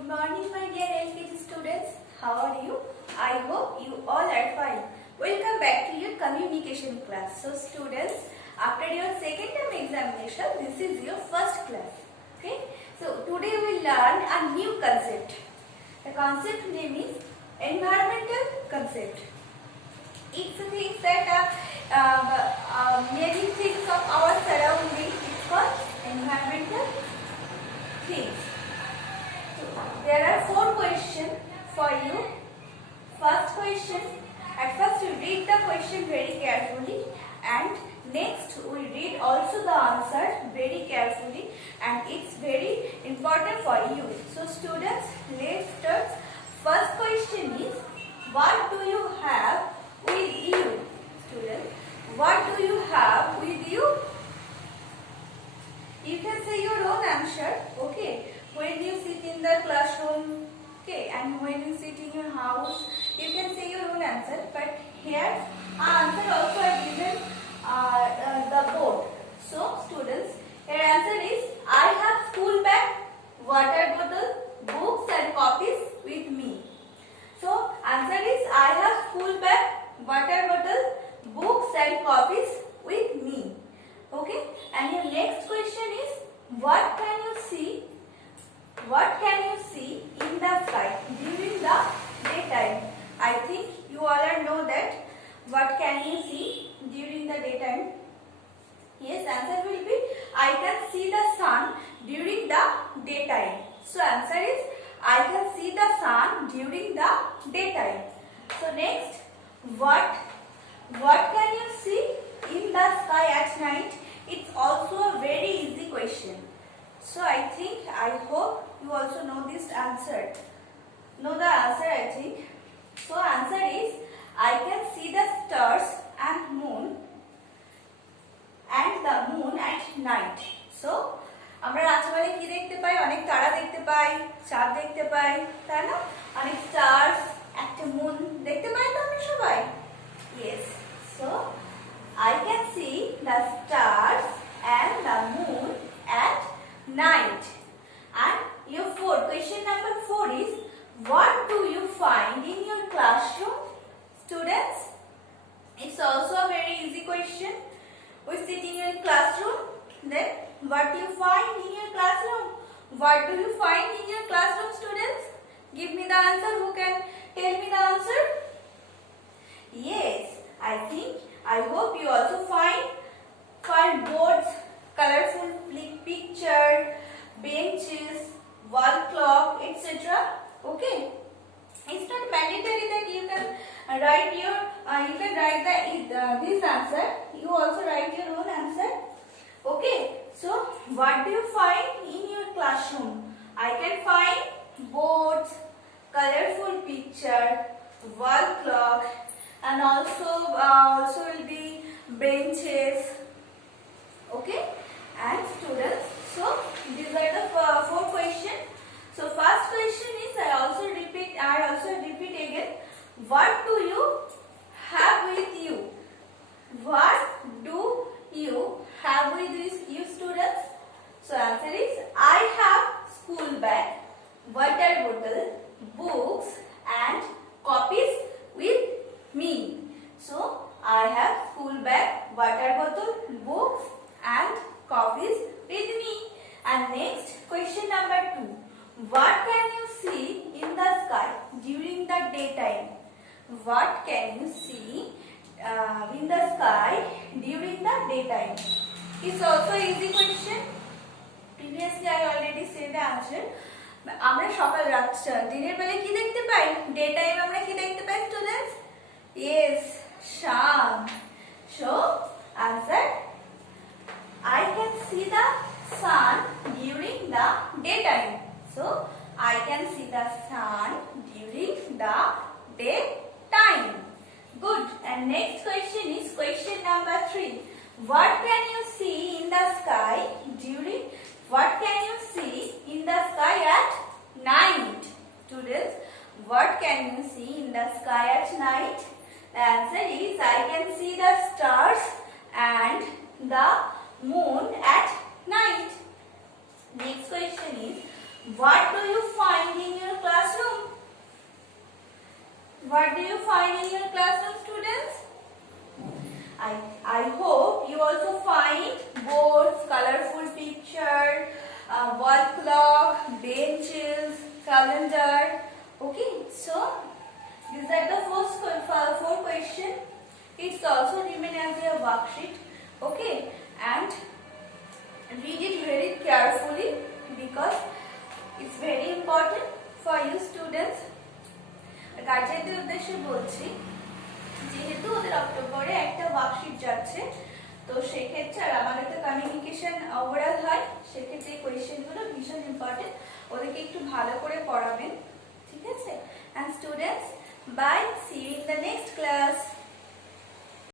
Good morning, my dear LKG students. How are you? I hope you all are fine. Welcome back to your communication class. So, students, after your second term examination, this is your first class. Okay? So, today we will learn a new concept. The concept name is environmental concept. It thinks that many things of our surroundings is called environmental things. There are 4 questions for you. First question, at first you read the question very carefully and next we read also the answer very carefully, and it's very important for you. So students, let's start. First question is, what do you have with you? Students, what do you have with you? You can say your own answer, okay? When you sit in the classroom, okay, and when you sit in your house, you can say your own answer. But here, answer also are given the board. So, students, your answer is, I have school bag, water bottle, books and copies with me. So, answer is, I have school bag, water bottle, books and copies with me. Okay, and your next question is, what can you see? What can you see in the sky during the daytime? I think you all know that. What can you see during the daytime? Yes, answer will be, I can see the sun during the daytime. So answer is, I can see the sun during the daytime. So next, what can you see in the sky at night? It's also a very easy question. So I hope you also know this answer. Know the answer, I think. So answer is, I can see the stars and moon at night. So আমরা রাতবেলা কি দেখতে পাই? অনেক তারা দেখতে পাই, চাঁদ দেখতে পাই, তাই না? অনেক স্টার্স, একটা মুন দেখতে পাই তো আমরা সবাই? Yes. So I can see the stars and the moon at night. And your question number 4 is, what do you find in your classroom? Students, it's also a very easy question. We sit in your classroom, then what do you find in your classroom? What do you find in your classroom, students? Give me the answer. Who can tell me the answer? Yes, I hope you also find boards, colorful picture, benches, wall clock, etc. Okay. It's not mandatory that you can write this answer. You also write your own answer. Okay. So what do you find in your classroom? I can find boards, colorful picture, wall clock, and also will be benches. Okay. And students, so these are the 4 questions. So first question is, I also repeat again, what do you have with you? What do you have with you, students? So answer is, I have school bag, water bottle, books and copies with me. So I have school bag, water bottle, books and copies with me. And next, question number 2. What can you see in the sky during the daytime? What can you see in the sky during the daytime? It's also easy question. Previously I already said the answer. আমরা সকাল রাত দিনের বেলা কি দেখতে পাই? Day time আমরা কি দেখতে পাই, students? Yes, sun. So answer, I can see the sun during the daytime. So I can see the sun during the daytime. Good. And next question is question number 3. What can you see in the sky at night? Students, what can you see in the sky at night? The answer is, I can see the stars and the moon at night. Next question is, what do you find in What do you find in your classroom, students? I hope you also find boards, colorful picture, wall clock, benches, calendar. Okay, so these are the four questions. It's also remain as a worksheet. Okay, and read it very carefully because it's very important for you students. গার্জিয়ানদের উদ্দেশ্যে বলছি, যেহেতু ওদের অক্টোবরে একটা worksheet যাচ্ছে, তো সেক্ষেত্রে আর আমাদের তো কমিউনিকেশন ওভারঅল হয়, সেক্ষেত্রে এই কোয়েশ্চেনগুলো ভীষণ ইম্পর্টেন্ট, ওদেরকে একটু ভালো করে পড়াবেন, ঠিক আছে? And students, bye, see you in the next class.